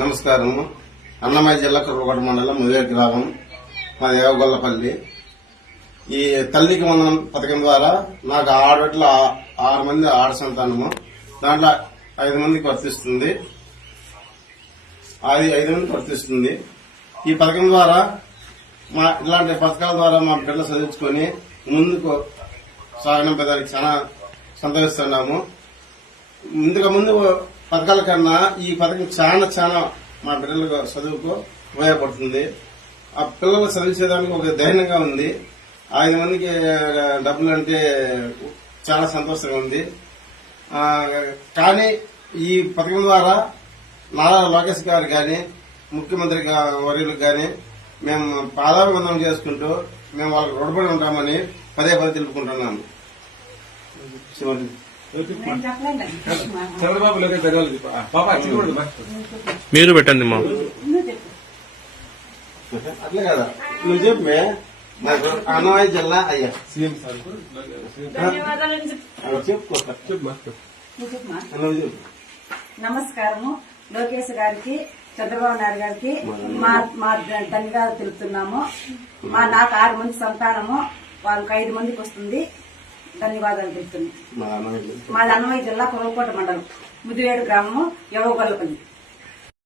నమస్కారం. అన్నమయ్య జిల్లా కుర్రకోట మండలం ముదివేడు గ్రామం, మా దేవగొల్లపల్లి. ఈ తల్లికి వందనం పథకం ద్వారా నాకు ఆడబిడ్డలు 6 మంది ఆడ సంతానము. దాంట్లో 5 మందికి వర్తిస్తుంది. అది 5 మందికి వర్తిస్తుంది. ఈ పథకం ద్వారా ఇలాంటి పథకాల ద్వారా మా బిడ్డలు చదివించుకొని ముందుకు సాగడం పెద్దకి చాలా సంతోషిస్తున్నాము. ముందు పథకాల కన్నా ఈ పథకం చాలా మా బిడ్డలకు చదువుకు ఉపయోగపడుతుంది. ఆ పిల్లలు చదివించేదానికి ఒక ధైర్యంగా ఉంది. 5 మందికి డబ్బులు అంటే చాలా సంతోషంగా ఉంది. కానీ ఈ పథకం ద్వారా నారా లోకేష్ గారు గాని, ముఖ్యమంత్రి వర్యులకు గాని మేము పాదాభివందనం చేసుకుంటూ మేము వాళ్ళకి రుణపడి ఉంటామని పదే తెలుపుకుంటున్నాము. మీరు పెట్టండి మా అట్లే కదా నువ్వు చెప్పే నాకు అన్నమయ్య జిల్లా అయ్యా నమస్కారము. లోకేష్ గారికి, చంద్రబాబు నాయుడు గారికి మా ధన్యవాదాలు తెలుపుతున్నాము. నాకు 6 మంది సంతానము, వాళ్ళకి 5 మందికి వస్తుంది. ధన్యవాదాలు తెలుపుతున్నాం. మాది అన్నమయ్య జిల్లా కుర్రకోట మండలం, ముదివేడు గ్రామము, యవగొల్లపల్లి.